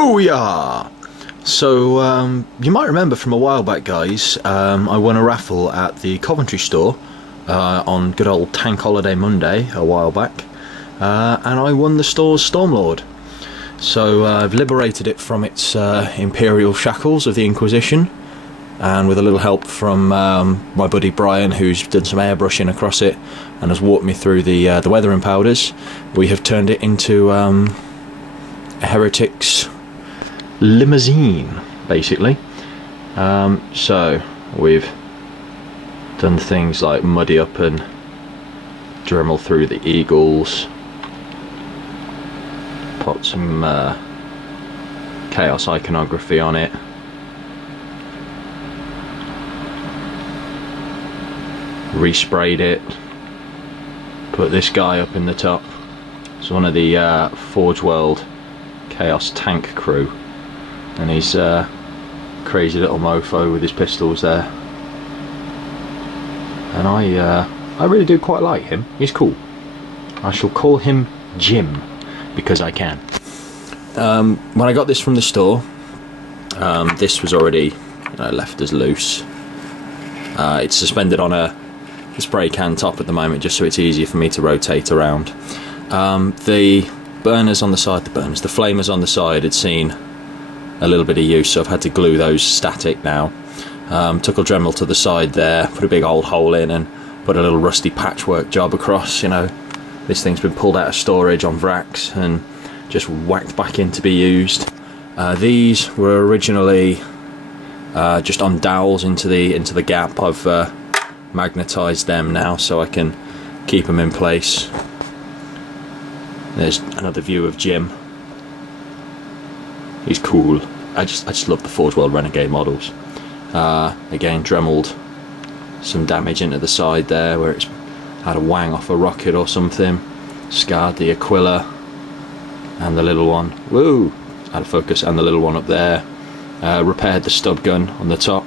Booyah! So, you might remember from a while back, guys, I won a raffle at the Coventry store on good old Tank Holiday Monday a while back, and I won the store's Stormlord. So I've liberated it from its imperial shackles of the Inquisition, and with a little help from my buddy Brian, who's done some airbrushing across it and has walked me through the weathering powders, we have turned it into a heretic's limousine, basically. So we've done things like muddy up and Dremel through the eagles, put some chaos iconography on it, resprayed it, put this guy up in the top. It's one of the Forge World Chaos tank crew, and he's a crazy little mofo with his pistols there, and I really do quite like him. He's cool. I shall call him Jim because I can. When I got this from the store, this was already left as loose. It's suspended on a spray can top at the moment, just so it's easier for me to rotate around. The burners on the side, the flamers on the side had seen a little bit of use, so I've had to glue those static now. Took a Dremel to the side there, put a big old hole in and put a little rusty patchwork job across. This thing's been pulled out of storage on Vrax and just whacked back in to be used. These were originally just on dowels into the gap. I've magnetised them now so I can keep them in place. There's another view of Jim. He's cool. I just love the Forge World Renegade models. Again, Dremeled some damage into the side there where it's had a wang off a rocket or something. Scarred the Aquila and the little one. Woo! Out of focus. And the little one up there. Repaired the stub gun on the top.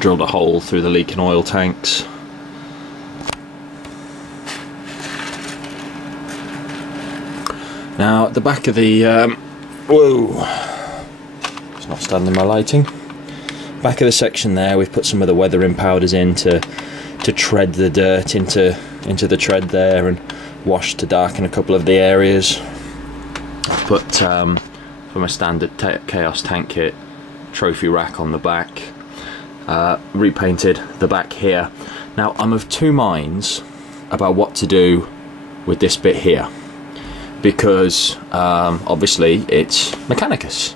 Drilled a hole through the leaking oil tanks. Now at the back of the whoa, it's not standing my lighting. Back of the section there, we've put some of the weathering powders in to tread the dirt into the tread there and wash to darken a couple of the areas. I've put from a standard Chaos tank kit trophy rack on the back. Repainted the back here. Now I'm of two minds about what to do with this bit here, because obviously it's Mechanicus,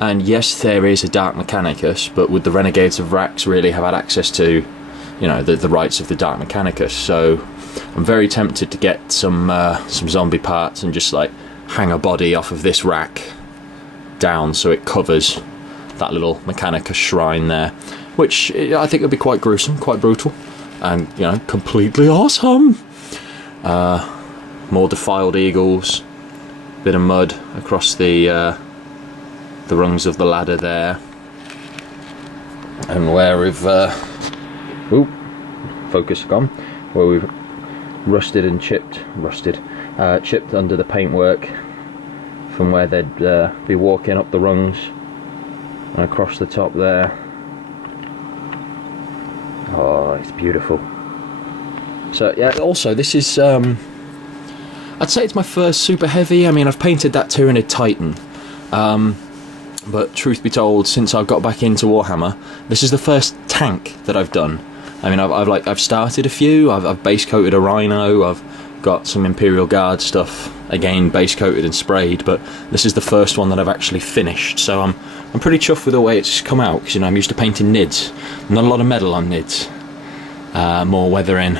and yes, there is a Dark Mechanicus, but would the Renegades of Vrax really have had access to the rights of the Dark Mechanicus? So I'm very tempted to get some zombie parts and just like hang a body off of this rack down so it covers that little Mechanicus shrine there, which I think would be quite gruesome, quite brutal, and completely awesome. More defiled eagles, bit of mud across the rungs of the ladder there, and where we've focus gone, where we've chipped under the paintwork from where they'd be walking up the rungs and across the top there. Oh, it's beautiful. So yeah, also this is I'd say it's my first super heavy. I mean, I've painted that Tyranid Titan, but truth be told, since I've got back into Warhammer, this is the first tank that I've done. I mean, I've started a few. I've base coated a Rhino. I've got some Imperial Guard stuff, again base coated and sprayed. But this is the first one that I've actually finished. So I'm pretty chuffed with the way it's come out, because I'm used to painting nids. Not a lot of metal on nids. More weathering.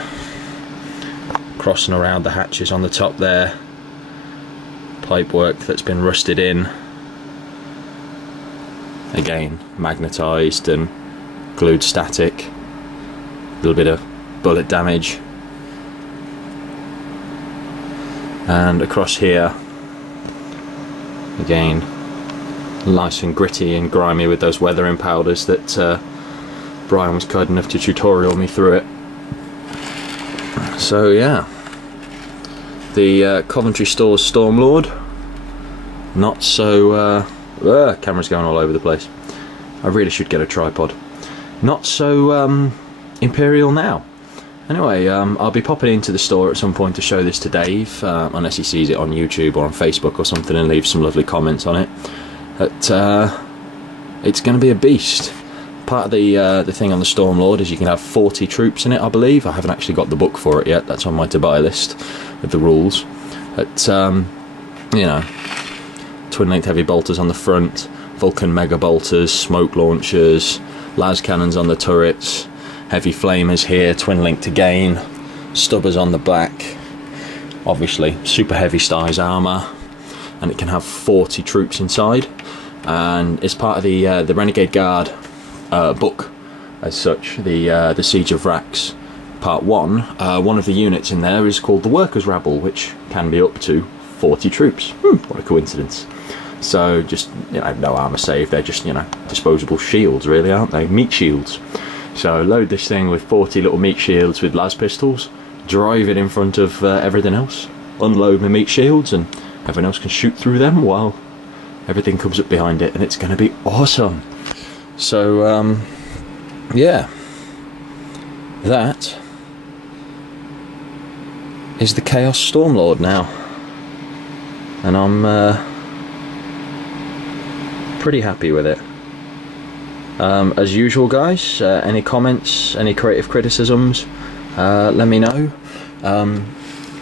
Crossing around the hatches on the top there. Pipework that's been rusted in. Again, magnetised and glued static. A little bit of bullet damage. And across here, again, nice and gritty and grimy with those weathering powders that Brian was kind enough to tutorial me through it. So yeah, the Coventry store's Stormlord, not so camera's going all over the place. I really should get a tripod. Not so imperial now. Anyway, I'll be popping into the store at some point to show this to Dave, unless he sees it on YouTube or on Facebook or something and leaves some lovely comments on it. But it's going to be a beast. Part of the thing on the Stormlord is you can have 40 troops in it, I believe. I haven't actually got the book for it yet. That's on my to-buy list with the rules. But you know, twin-linked heavy bolters on the front, Vulcan mega bolters, smoke launchers, las cannons on the turrets, heavy flamers here, twin-linked again, stubbers on the back, obviously super heavy Styes armour, and it can have 40 troops inside. And it's part of the Renegade Guard book as such, the Siege of Vrax Part 1. One of the units in there is called the Workers' Rabble, which can be up to 40 troops. What a coincidence. So just, you know, no armour save, they're just, you know, disposable shields really, aren't they? Meat shields. So load this thing with 40 little meat shields with las pistols, drive it in front of everything else, unload my meat shields, and everyone else can shoot through them while everything comes up behind it, and it's going to be awesome. So yeah, that is the Chaos Stormlord now, and I'm pretty happy with it. As usual, guys, any comments, any creative criticisms, let me know.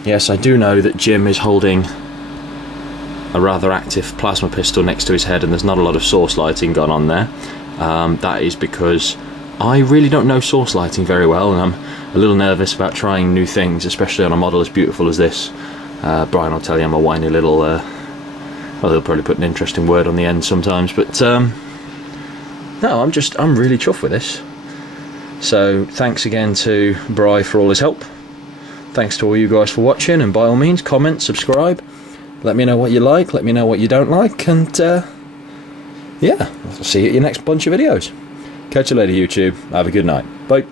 Yes, I do know that Jim is holding a rather active plasma pistol next to his head, and there's not a lot of source lighting going on there. That is because I really don't know source lighting very well, and I'm a little nervous about trying new things, especially on a model as beautiful as this. Brian will tell you I'm a whiny little, well, he'll probably put an interesting word on the end sometimes, but no, I'm really chuffed with this. So thanks again to Bri for all his help. Thanks to all you guys for watching, and by all means, comment, subscribe. Let me know what you like, let me know what you don't like, and yeah, I'll see you at your next bunch of videos. Catch you later, YouTube. Have a good night. Bye.